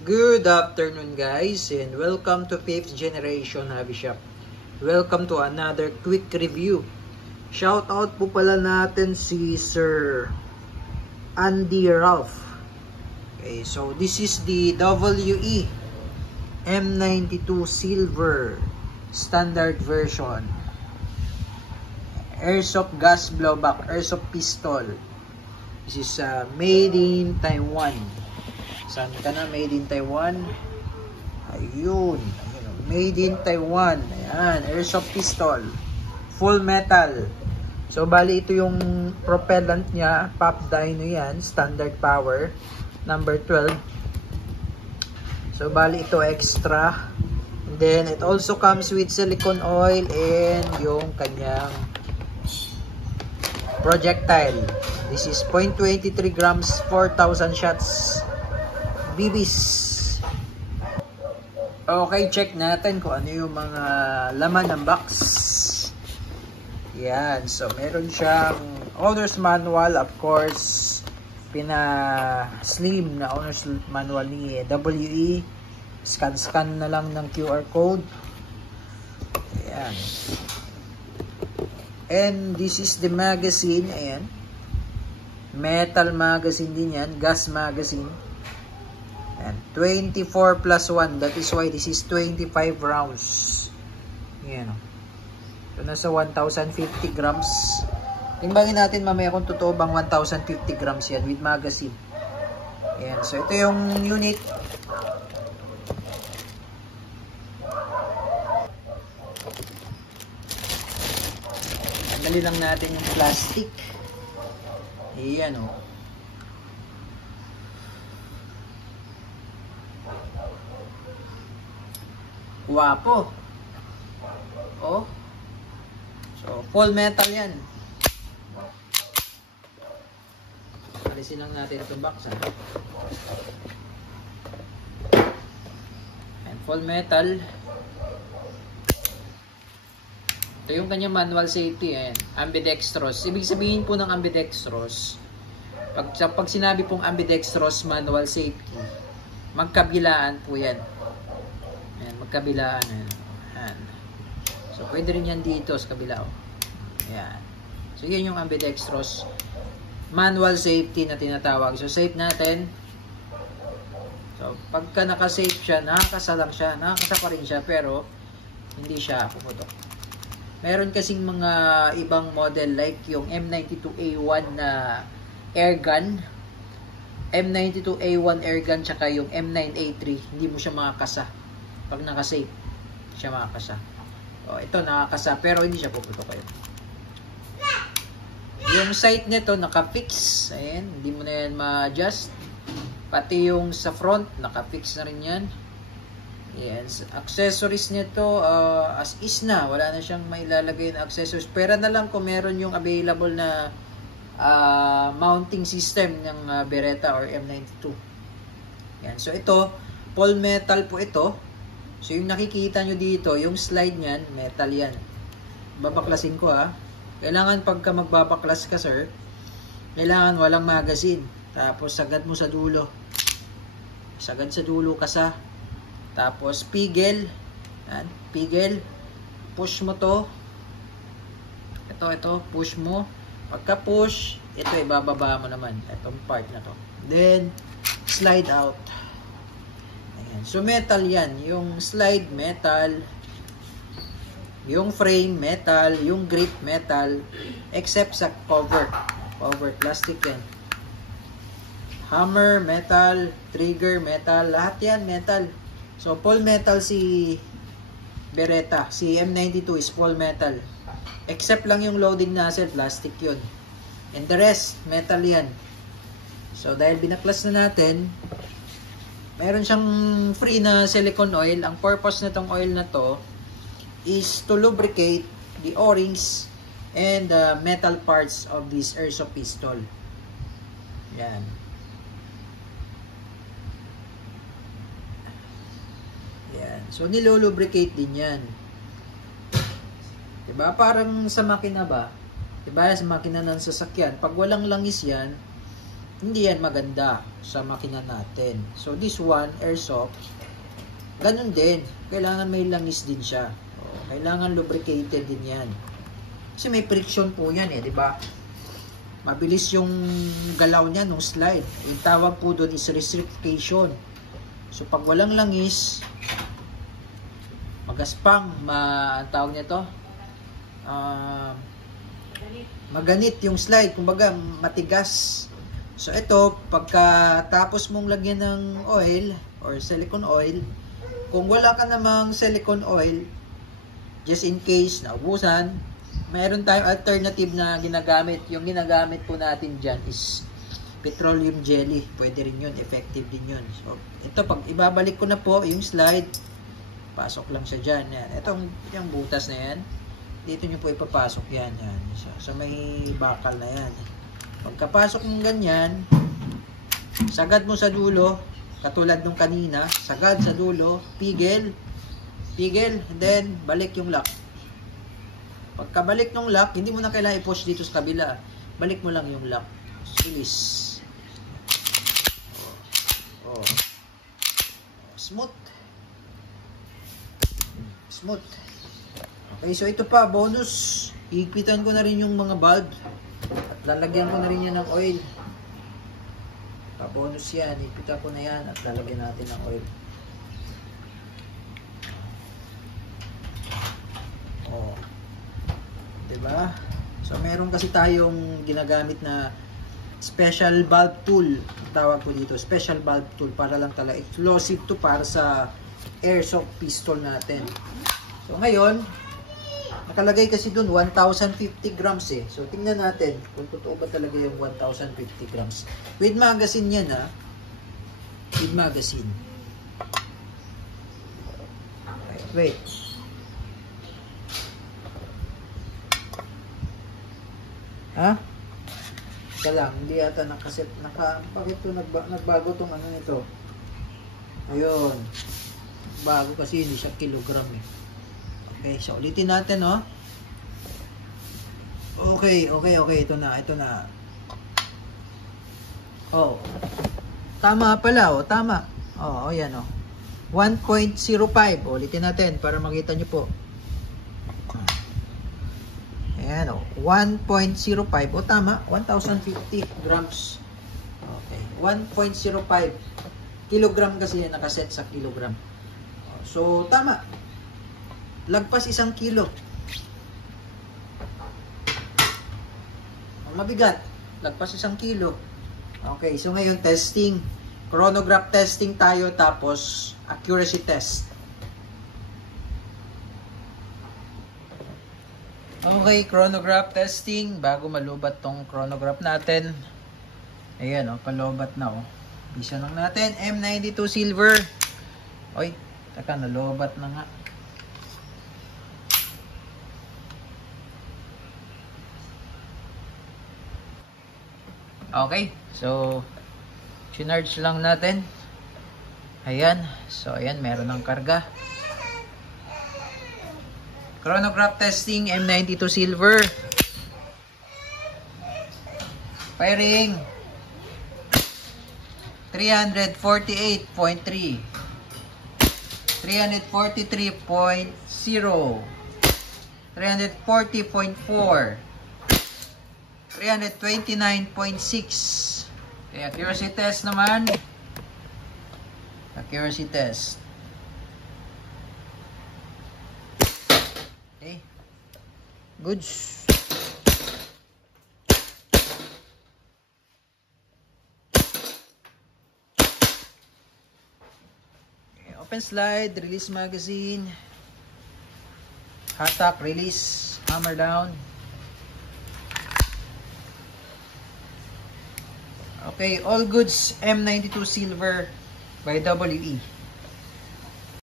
Good afternoon guys and welcome to 5th Generation Hobby Shop. Welcome to another quick review. Shout out po pala natin si Sir Andy Ralph. Okay, so this is the WE M92 Silver Standard Version. Airsoft gas blowback, airsoft pistol. This is made in Taiwan. Saan ka na? Made in Taiwan. Ayun. Made in Taiwan. Ayan. Airsoft pistol. Full metal. So, bali ito yung propellant niya. Pop dyno yan. Standard power. Number 12. So, bali ito extra. And then, it also comes with silicone oil and yung kanyang projectile. This is 0.23 grams, 4,000 shots. BBs. Okay, check natin kung ano yung mga laman ng box. Yan. So, meron siyang owner's manual. Of course, pina-slim na owner's manual ni WE. Scan na lang ng QR code. Yan. And this is the magazine. Ayan. Metal magazine din yan. Gas magazine. And 24 plus 1. That is why this is 25 rounds. Yan. So, nasa 1,050 grams. Timbangin natin mamaya kung totoo bang 1,050 grams yan with magazine. Yan. So, ito yung unit. Tanggalin lang natin yung plastic. Ayan o. Guwapo. Oh. So, full metal yan. Alisin lang natin itong box. And full metal. Ito yung kanyang manual safety. Ayan. Ambidextrous. Ibig sabihin po ng ambidextrous, pag sinabi pong ambidextrous manual safety, magkabilaan po yan. Ayan, magkabilaan. Ayan. So, pwede rin yan dito sa kabila. Ayan. So, yan yung ambidextrous manual safety na tinatawag. So, safe natin. So, pagka naka-safe siya, nakakasa lang siya. Nakakasa pa rin siya, pero hindi siya pumutok. Meron kasing mga ibang model like yung M92A1 na airgun. M92A1 airgun tsaka yung M9A3. Hindi mo siya makakasa. Pag naka-safe, siya makakasa. O, ito nakakasa, pero hindi siya puputok kayo. Yung sight nito, naka-fix. Ayan, hindi mo na yan ma-adjust. Pati yung sa front, naka-fix na rin yan. Yes. Accessories nito, as is na. Wala na siyang mailalagay na accessories. Pera na lang kung meron yung available na mounting system ng Beretta or M92. Yan. So, ito, full metal po ito. So, yung nakikita nyo dito, yung slide nyan, metal yan. Babaklasin ko ha. Kailangan pagka magbabaklas ka, sir, kailangan walang magazine. Tapos, sagad mo sa dulo. Sagad sa dulo kasa. Tapos, pigel. Yan, pigel. Push mo to. Ito, push mo. Pagka push, ito ibababa mo naman. Itong part na to. Then, slide out. So, metal yan. Yung slide, metal. Yung frame, metal. Yung grip, metal. Except sa cover. Cover, plastic yan. Hammer, metal. Trigger, metal. Lahat yan, metal. So, full metal si Beretta. Si M92 is full metal. Except lang yung loading nozzle, plastic yun. And the rest, metal yan. So, dahil binaklas na natin, meron siyang free na silicone oil. Ang purpose na tong oil na to is to lubricate the O-rings and the metal parts of this airsoft pistol. Yan. Yan. So, nilolubricate din yan. Diba? Parang sa makina ba? Diba? Sa makina ng sasakyan. Pag walang langis yan, hindi yan maganda sa makina natin. So this one, airsoft, ganun din. Kailangan may langis din siya. Kailangan lubricated din yan. Kasi may friction po yan di ba? Mabilis yung galaw niya nung slide. Yung tawag po doon is reciprocation. So pag walang langis, magaspang, tawag niya to, maganit yung slide, kumbaga matigas. So ito, pagkatapos mong lagyan ng oil or silicone oil, kung wala ka namang silicone oil, just in case naubusan, mayroon tayong alternative na ginagamit. Yung ginagamit po natin dyan is petroleum jelly. Pwede rin yun, effective din yun. So ito, pag ibabalik ko na po yung slide, pasok lang siya dyan. Yan. Itong yung butas na yan, dito nyo po ipapasok yan. So may bakal na yan. Pagkapasok ng ganyan, sagad mo sa dulo, katulad nung kanina, sagad sa dulo, pigil, and then balik yung lock. Pagkabalik ng lock, hindi mo na kailangan i-push dito sa kabila. Balik mo lang yung lock. Release. Smooth. Okay, so ito pa, bonus. Iigpitan ko na rin yung mga valve. At lalagyan ko na rin yan ng oil. Bonus yan. Iigpitan ko na yan at lalagyan natin ng oil. Diba? So, meron kasi tayong ginagamit na special valve tool. Tawag ko dito, special valve tool para lang talaga explosive to para sa airsoft pistol natin. So, ngayon, nakalagay kasi dun 1,050 grams So, tingnan natin kung totoo ba talaga yung 1,050 grams. With magazine yan With magazine. Okay, wait. Ika lang, hindi yata nakaset. Bakit ito nagbago tong ano nito? Ayun. Bago kasi hindi siya kilogram Okay, so ulitin natin Okay, ito na. Tama pala tama. Ayan 1.05. Ulitin natin para makita nyo po. Ayan 1.05. Tama, 1,050 grams. Okay, 1.05 kilogram kasi yan nakaset sa kilogram. So, tama. Lagpas 1 kilo. Mabigat. Lagpas 1 kilo. Okay, so ngayon testing. Chronograph testing tayo tapos accuracy test. Okay, chronograph testing. Bago malubat tong chronograph natin. Ayan palobat na Bisa lang natin. M92 silver. Oy, taka, nalobat na nga. Okay, so chinarge lang natin. Ayan, so ayan, meron ng karga. Chronograph testing, M92 silver. Firing 348.3, 343.0, 340.4, 329.6. Okay, accuracy test naman. Accuracy test. Okay. Goods. Okay, open slide, release magazine. Hatak, release, hammer down. Okay, all goods M92 silver by WE.